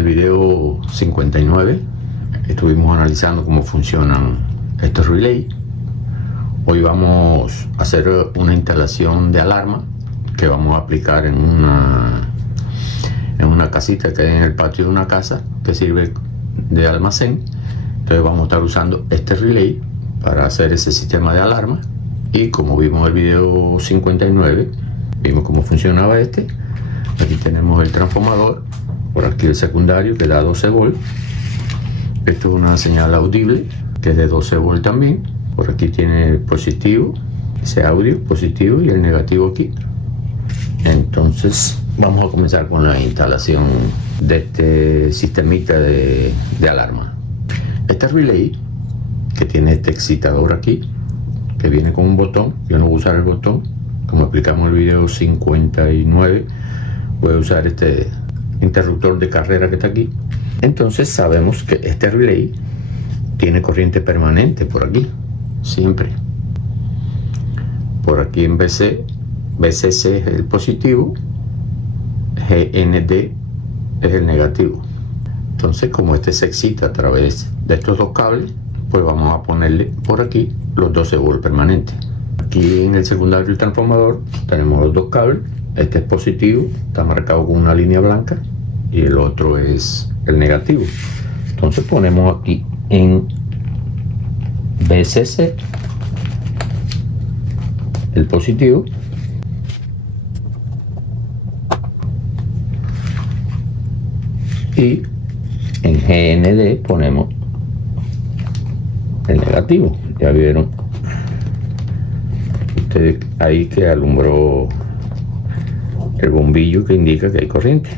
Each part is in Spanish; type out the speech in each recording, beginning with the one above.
el video 59 estuvimos analizando cómo funcionan estos relays. Hoy vamos a hacer una instalación de alarma que vamos a aplicar en una casita que hay en el patio de una casa que sirve de almacén. Entonces vamos a estar usando este relay para hacer ese sistema de alarma. Y como vimos en el video 59, vimos cómo funcionaba este. Aquí tenemos el transformador, por aquí el secundario que da 12 volts. Esto es una señal audible que es de 12 volts también. Por aquí tiene el positivo, ese audio positivo, y el negativo aquí. Entonces vamos a comenzar con la instalación de este sistemita de alarma. Este relay que tiene este excitador aquí, que viene con un botón. Yo no voy a usar el botón, como explicamos en el video 59, voy a usar este interruptor de carrera que está aquí. Entonces sabemos que este relay tiene corriente permanente por aquí, siempre. Por aquí en BC, BCC es el positivo, GND es el negativo. Entonces, como este se excita a través de estos dos cables, pues vamos a ponerle por aquí los 12 volts permanentes. Aquí en el secundario del transformador tenemos los dos cables. Este es positivo, está marcado con una línea blanca, y el otro es el negativo. Entonces ponemos aquí en BCC el positivo, y en GND ponemos el negativo. Ya vieron ustedes ahí que alumbró el bombillo que indica que hay corriente.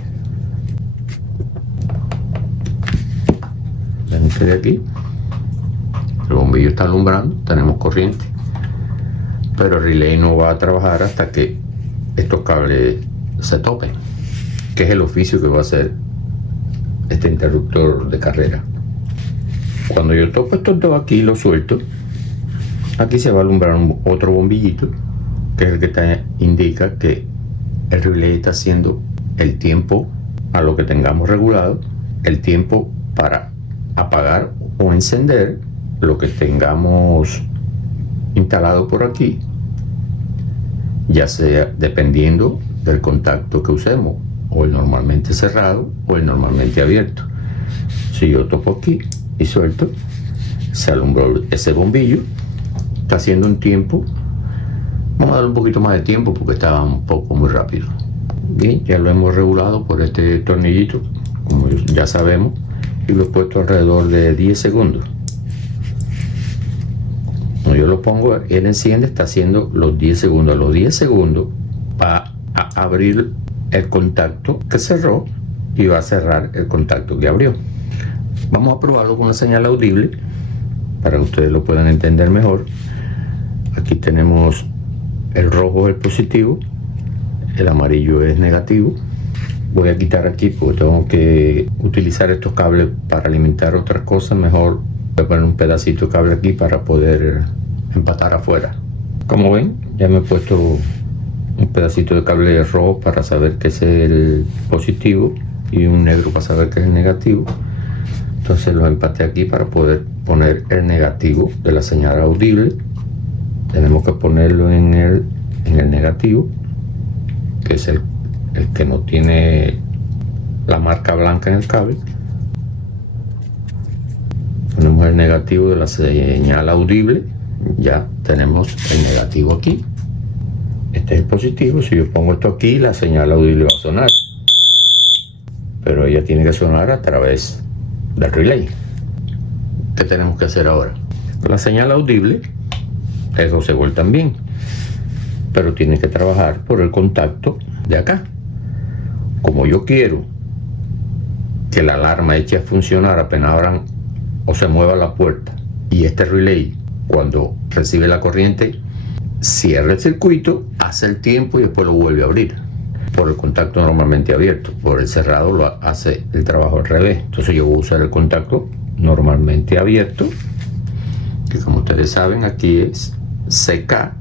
Ven ustedes aquí, el bombillo está alumbrando, tenemos corriente, pero el relay no va a trabajar hasta que estos cables se topen, que es el oficio que va a hacer este interruptor de carrera. Cuando yo toco estos dos aquí y los suelto, aquí se va a alumbrar otro bombillito, que es el que indica que el relay está haciendo el tiempo a lo que tengamos regulado, el tiempo para apagar o encender lo que tengamos instalado por aquí, ya sea dependiendo del contacto que usemos, o el normalmente cerrado o el normalmente abierto. Si yo toco aquí y suelto, se alumbró ese bombillo, está haciendo un tiempo. Vamos a darle un poquito más de tiempo porque estaba un poco muy rápido. Bien, ya lo hemos regulado por este tornillito, como ya sabemos, y lo he puesto alrededor de 10 segundos. Cuando yo lo pongo, él enciende, está haciendo los 10 segundos. A los 10 segundos va a abrir el contacto que cerró y va a cerrar el contacto que abrió. Vamos a probarlo con una señal audible para que ustedes lo puedan entender mejor. Aquí tenemos el rojo es el positivo, el amarillo es negativo. Voy a quitar aquí porque tengo que utilizar estos cables para alimentar otras cosas. Mejor voy a poner un pedacito de cable aquí para poder empatar afuera. Como ven, ya me he puesto un pedacito de cable rojo para saber que ese es el positivo y un negro para saber que es el negativo. Entonces lo empaté aquí para poder poner el negativo de la señal audible. Tenemos que ponerlo en el negativo, que es el que no tiene la marca blanca en el cable. Ponemos el negativo de la señal audible. Ya tenemos el negativo aquí. Este es el positivo. Si yo pongo esto aquí, la señal audible va a sonar, pero ella tiene que sonar a través del relay. ¿Qué tenemos que hacer ahora? La señal audible es 12 volts también, pero tiene que trabajar por el contacto de acá. Como yo quiero que la alarma eche a funcionar apenas abran o se mueva la puerta, y este relay, cuando recibe la corriente, cierra el circuito, hace el tiempo y después lo vuelve a abrir. Por el contacto normalmente abierto, por el cerrado lo hace el trabajo al revés. Entonces yo voy a usar el contacto normalmente abierto, que como ustedes saben aquí es CK,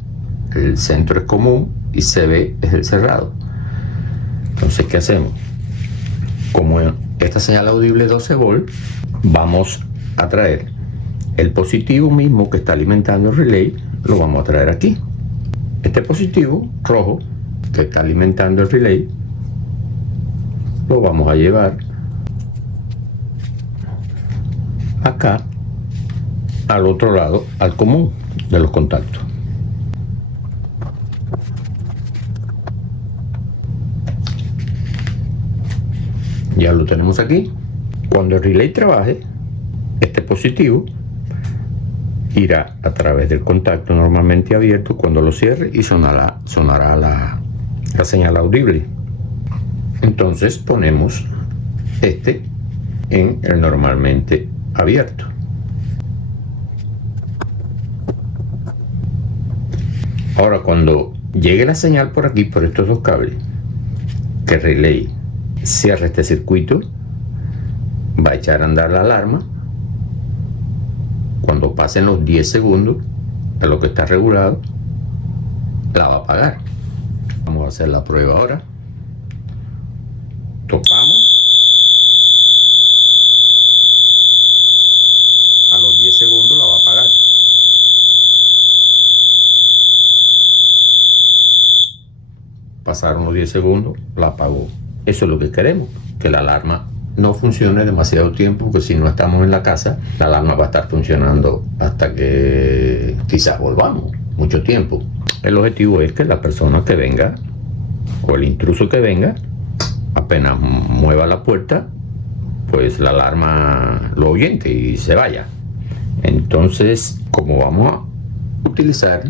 el centro es común, y CB es el cerrado. Entonces, ¿qué hacemos? Como esta señal audible 12 volts, vamos a traer el positivo mismo que está alimentando el relay, lo vamos a traer aquí. Este positivo rojo que está alimentando el relay lo vamos a llevar acá al otro lado, al común de los contactos. Ya lo tenemos aquí. Cuando el relay trabaje, este positivo irá a través del contacto normalmente abierto cuando lo cierre y sonará la señal audible. Entonces ponemos este en el normalmente abierto. Ahora, cuando llegue la señal por aquí, por estos dos cables, que el relay cierre este circuito, va a echar a andar la alarma. Cuando pasen los 10 segundos de lo que está regulado, la va a apagar. Vamos a hacer la prueba ahora. Topamos. A los 10 segundos la va a apagar. Pasaron los 10 segundos, la apagó. Eso es lo que queremos, que la alarma no funcione demasiado tiempo, porque si no estamos en la casa, la alarma va a estar funcionando hasta que quizás volvamos, mucho tiempo. El objetivo es que la persona que venga, o el intruso que venga, apenas mueva la puerta, pues la alarma lo ahuyente y se vaya. Entonces, como vamos a utilizar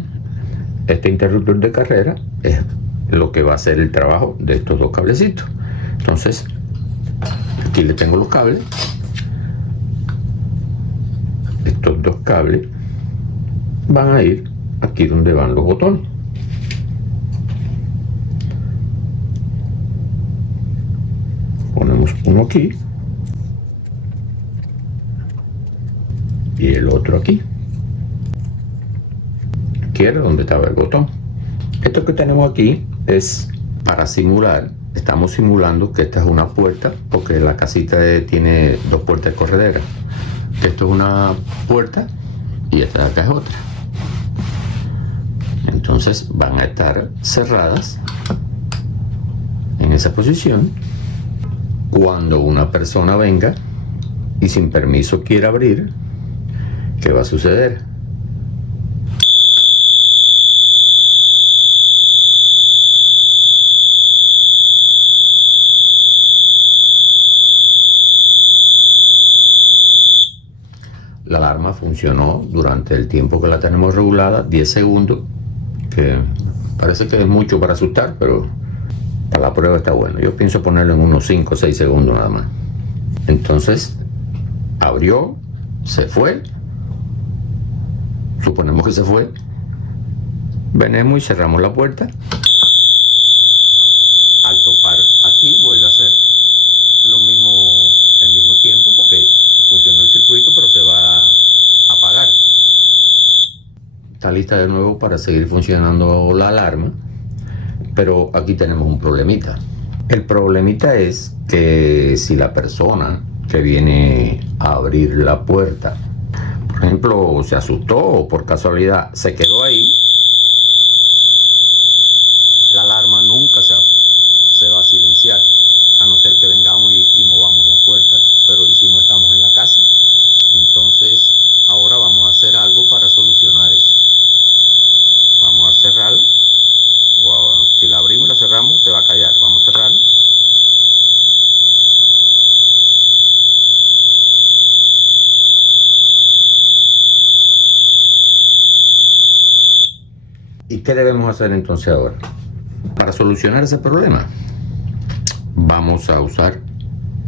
este interruptor de carrera, es lo que va a hacer el trabajo de estos dos cablecitos. Entonces, aquí le tengo los cables. Estos dos cables van a ir aquí donde van los botones. Ponemos uno aquí y el otro aquí. Aquí era donde estaba el botón. Esto que tenemos aquí es para simular. Estamos simulando que esta es una puerta, porque la casita tiene dos puertas correderas. Esto es una puerta y esta de acá es otra. Entonces van a estar cerradas en esa posición. Cuando una persona venga y sin permiso quiera abrir, ¿qué va a suceder? La alarma funcionó durante el tiempo que la tenemos regulada, 10 segundos, que parece que es mucho para asustar, pero para la prueba está bueno. Yo pienso ponerlo en unos 5 o 6 segundos nada más. Entonces, abrió, se fue, suponemos que se fue, venimos y cerramos la puerta. Al topar aquí vuelve a hacer el mismo tiempo, porque funcionó el circuito, pero se va a apagar. Está lista de nuevo para seguir funcionando la alarma, pero aquí tenemos un problemita. El problemita es que si la persona que viene a abrir la puerta, por ejemplo, se asustó o por casualidad se quedó ahí, la alarma nunca se va a silenciar, a no ser que vengamos y movamos la puerta. Pero ¿y si no estamos en la casa? Entonces ahora vamos a hacer algo para solucionar eso. Vamos a cerrarla, si la abrimos y la cerramos se va a callar. Vamos a cerrarla. ¿Y qué debemos hacer entonces ahora? Para solucionar ese problema, vamos a usar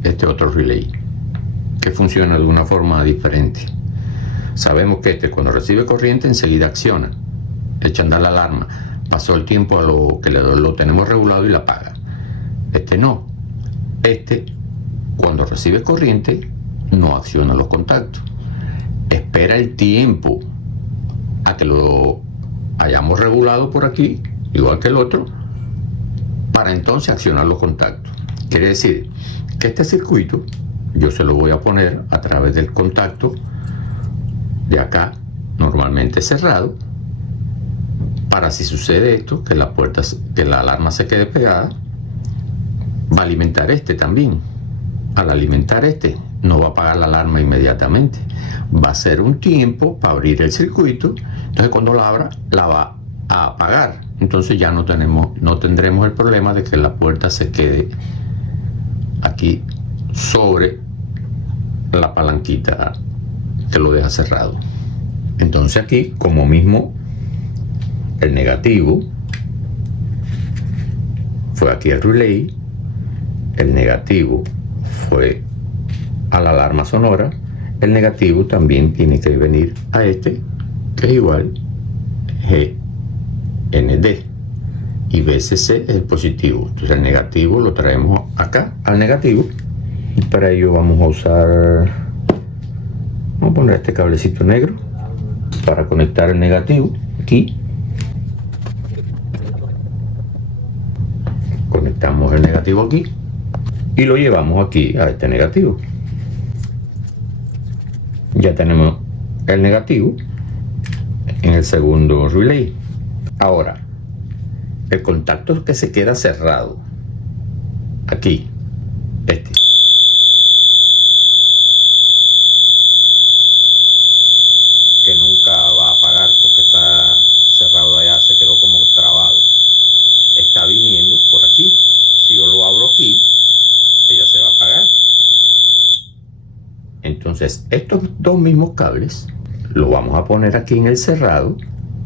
este otro relay que funciona de una forma diferente. Sabemos que cuando recibe corriente enseguida acciona, echa a andar la alarma. Pasó el tiempo a lo que lo tenemos regulado y la apaga. No. Cuando recibe corriente no acciona los contactos. Espera el tiempo a que lo hayamos regulado por aquí, igual que el otro, para entonces accionar los contactos. Quiere decir que este circuito yo se lo voy a poner a través del contacto de acá, normalmente cerrado, para si sucede esto, que la alarma se quede pegada, va a alimentar este también. Al alimentar este, no va a apagar la alarma inmediatamente, va a ser un tiempo para abrir el circuito. Entonces cuando la abra, la va a apagar. Entonces ya no tendremos el problema de que la puerta se quede aquí sobre la palanquita que lo deja cerrado. Entonces aquí, como mismo el negativo fue aquí el relay, el negativo fue a la alarma sonora, el negativo también tiene que venir a este, que es igual GND, y VCC es el positivo. Entonces el negativo lo traemos acá al negativo, y para ello vamos a usar, vamos a poner este cablecito negro para conectar el negativo aquí. Conectamos el negativo aquí y lo llevamos aquí a este negativo. Ya tenemos el negativo en el segundo relay. Ahora, el contacto que se queda cerrado aquí, este, que nunca va a apagar porque está cerrado allá, se quedó como trabado, está viniendo por aquí. Si yo lo abro aquí, ella se va a apagar. Entonces estos dos mismos cables lo vamos a poner aquí en el cerrado.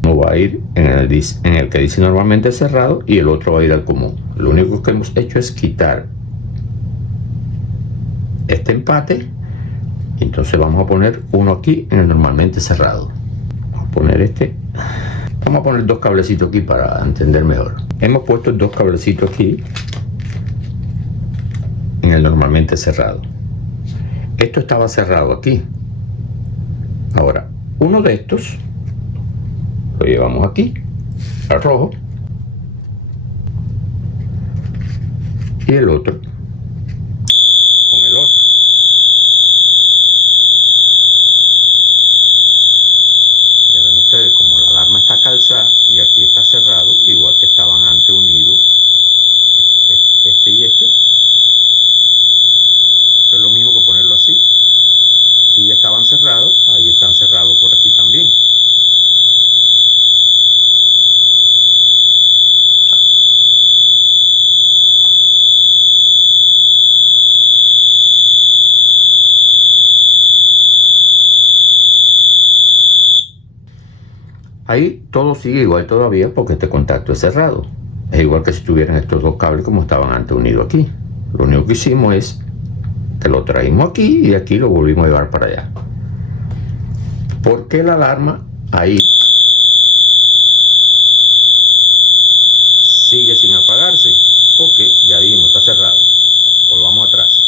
Uno va a ir en el que dice normalmente cerrado y el otro va a ir al común. Lo único que hemos hecho es quitar este empate. Entonces vamos a poner uno aquí en el normalmente cerrado. Vamos a poner este. Vamos a poner dos cablecitos aquí para entender mejor. Hemos puesto dos cablecitos aquí en el normalmente cerrado. Esto estaba cerrado aquí. Ahora, uno de estos lo llevamos aquí, al rojo, y el otro con el otro. Ya ven ustedes como la alarma está calzada y aquí está cerrado, igual que estaban antes unidos este y este. Esto es lo mismo que ponerlo así. Aquí ya estaban cerrados, ahí están cerrados por aquí también. Ahí todo sigue igual todavía porque este contacto es cerrado. Es igual que si tuvieran estos dos cables como estaban antes unidos aquí. Lo único que hicimos es que lo traímos aquí y aquí lo volvimos a llevar para allá. ¿Por qué la alarma ahí sigue sin apagarse? Porque ya dijimos, está cerrado. Volvamos atrás.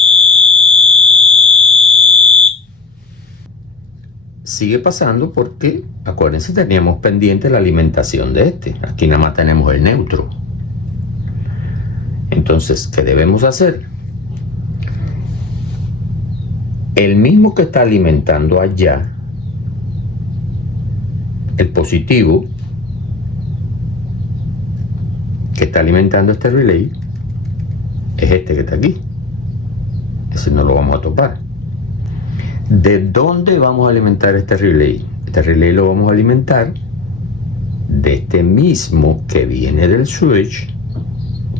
Sigue pasando porque, acuérdense, teníamos pendiente la alimentación de este. Aquí nada más tenemos el neutro. Entonces, ¿qué debemos hacer? El mismo que está alimentando allá, el positivo que está alimentando este relay, es este que está aquí. Ese no lo vamos a topar. ¿De dónde vamos a alimentar este relay? Este relay lo vamos a alimentar de este mismo que viene del switch,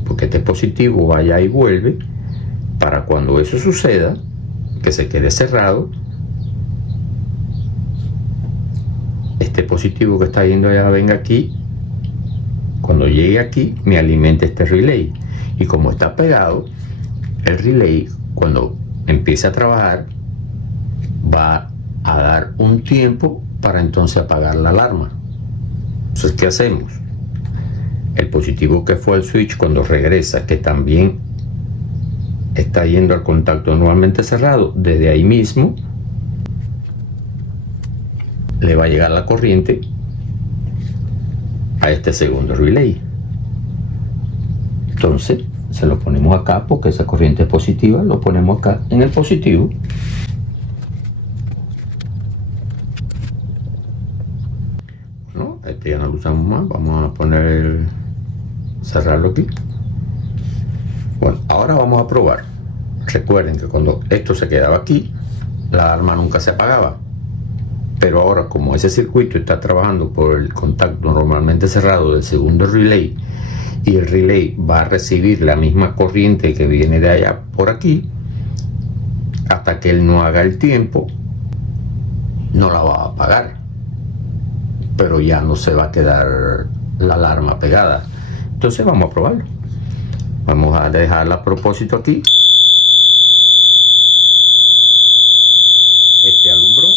porque este positivo vaya y vuelve, para cuando eso suceda, que se quede cerrado, este positivo que está yendo allá venga aquí, cuando llegue aquí me alimente este relay, y como está pegado, el relay cuando empiece a trabajar va a dar un tiempo para entonces apagar la alarma. Entonces, ¿qué hacemos? El positivo que fue al switch cuando regresa, que también está yendo al contacto normalmente cerrado, desde ahí mismo le va a llegar la corriente a este segundo relay. Entonces se lo ponemos acá porque esa corriente es positiva, lo ponemos acá en el positivo. Bueno, este ya no lo usamos más, vamos a poner, cerrarlo aquí. Bueno, ahora vamos a probar. Recuerden que cuando esto se quedaba aquí, la alarma nunca se apagaba. Pero ahora, como ese circuito está trabajando por el contacto normalmente cerrado del segundo relay, y el relay va a recibir la misma corriente que viene de allá por aquí, hasta que él no haga el tiempo, no la va a apagar, pero ya no se va a quedar la alarma pegada. Entonces vamos a probarlo. Vamos a dejarla a propósito aquí. Este alumbró,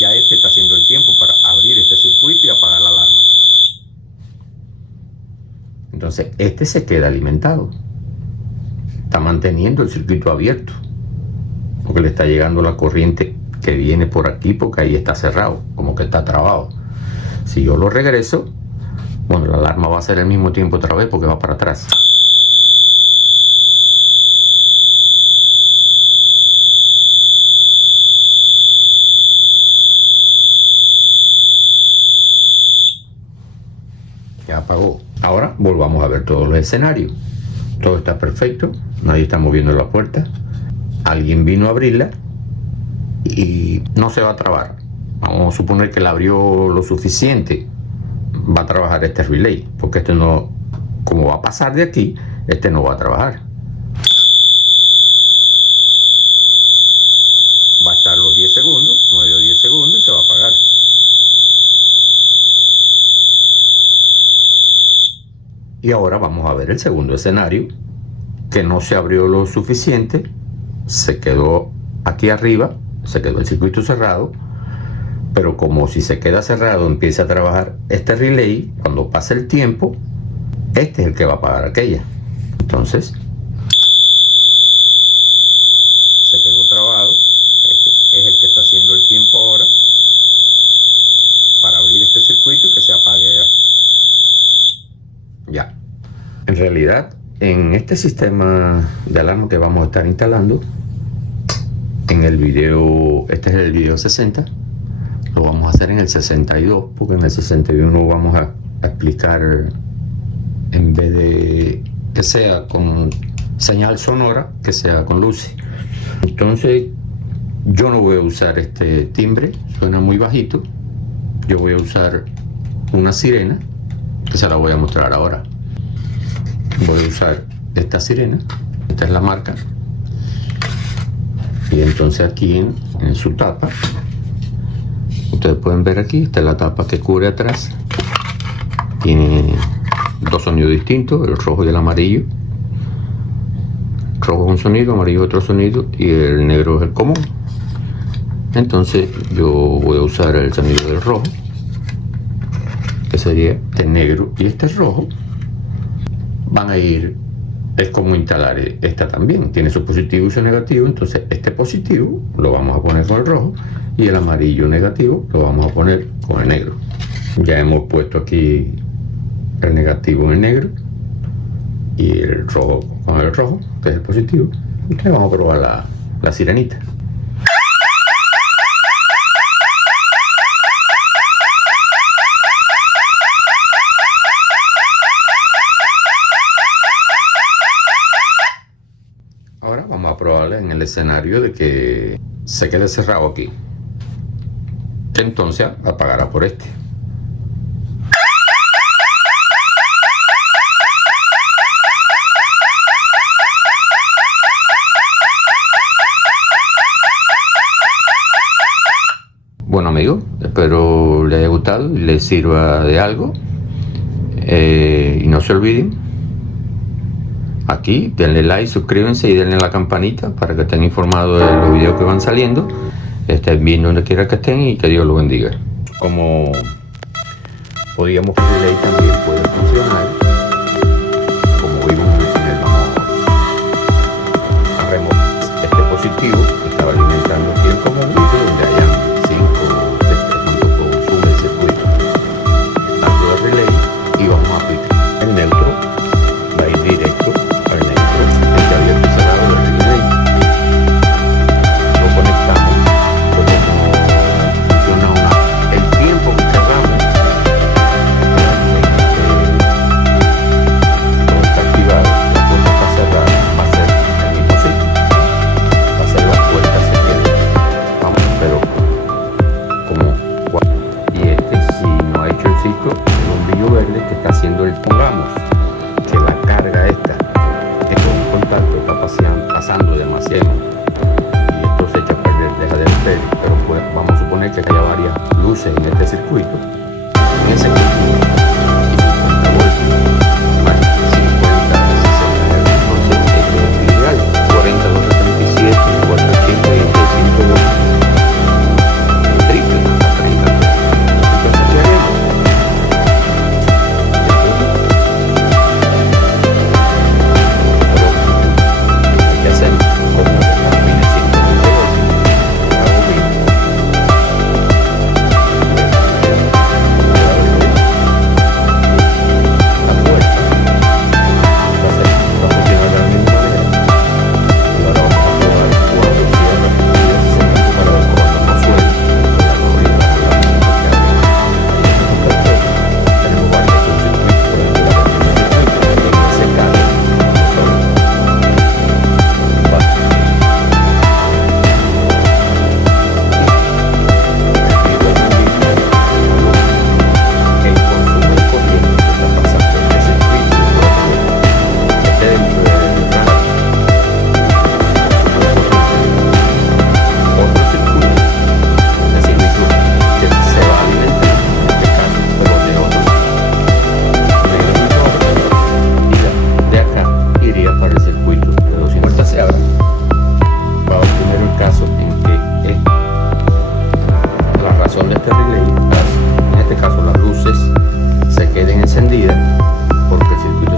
ya este está haciendo el tiempo para abrir este circuito y apagar la alarma. Entonces este se queda alimentado, está manteniendo el circuito abierto porque le está llegando la corriente que viene por aquí, porque ahí está cerrado, como que está trabado. Si yo lo regreso, bueno, la alarma va a hacer el mismo tiempo otra vez porque va para atrás. Ya apagó. Ahora volvamos a ver todos los escenarios. Todo está perfecto, nadie está moviendo la puerta. Alguien vino a abrirla y no se va a trabar. Vamos a suponer que la abrió lo suficiente. Va a trabajar este relay, porque este no, como va a pasar de aquí, este no va a trabajar. Va a estar los 10 segundos, 9 o 10 segundos y se va a apagar. Y ahora vamos a ver el segundo escenario, que no se abrió lo suficiente, se quedó aquí arriba, se quedó el circuito cerrado, pero como si se queda cerrado empieza a trabajar este relay, cuando pasa el tiempo, este es el que va a apagar aquella. Entonces, se quedó trabado, este es el que está haciendo el tiempo ahora, para abrir este circuito y que se apague allá. Ya. En realidad, en este sistema de alarma que vamos a estar instalando, en el video, este es el video 60, lo vamos a hacer en el 62, porque en el 61 vamos a explicar, en vez de que sea con señal sonora, que sea con luces. Entonces, yo no voy a usar este timbre, suena muy bajito. Yo voy a usar una sirena, que se la voy a mostrar ahora. Voy a usar esta sirena, esta es la marca, y entonces aquí en su tapa, ustedes pueden ver aquí, esta es la tapa que cubre atrás, tiene dos sonidos distintos, el rojo y el amarillo. Rojo es un sonido, amarillo es otro sonido y el negro es el común. Entonces yo voy a usar el sonido del rojo, que sería este negro y este rojo. Van a ir, es como instalar esta también, tiene su positivo y su negativo. Entonces este positivo lo vamos a poner con el rojo y el amarillo negativo lo vamos a poner con el negro. Ya hemos puesto aquí el negativo en el negro y el rojo con el rojo, que es el positivo. Entonces vamos a probar la sirenita. Ahora vamos a probarla en el escenario de que se quede cerrado aquí. Entonces apagará por este. Bueno amigos, espero les haya gustado y les sirva de algo. Y no se olviden, aquí denle like, suscríbanse y denle a la campanita para que estén informados de los videos que van saliendo. Estén bien donde quiera que estén y que Dios los bendiga. Como podíamos ver ahí, también puede funcionar. Como vimos en el a remover este positivo que estaba alimentando aquí el común, donde hayan 5 puntos sube el circuito dentro del relay, y vamos a aplicar el neutro, va a ir directo al negro. suponer que haya varias luces en este circuito. En ese circuito, 50 voltios más 50 a 60 Hz. Entonces, esto es ideal. 40, 237, 480 y 300 voltios. Triple hasta 30 Hz. Entonces, ¿qué haremos? Hay que hacer como viene siendo un negocio. Hago bien. La puerta va a funcionar de la misma manera. Y ahora vamos a probar cuando cierra y ese segmento para ver cuando no suena. Tenemos varios circuitos, por ejemplo, en ese caso, el consumo de corriente que está pasando en ese circuito este dentro del radio, otro circuito, es decir, que se va a alimentar, en este caso, pero de otros y de acá iría para el circuito de 250. Se abra. Vamos primero el caso en que la razón de este relay, en este caso las luces se queden encendidas porque el circuito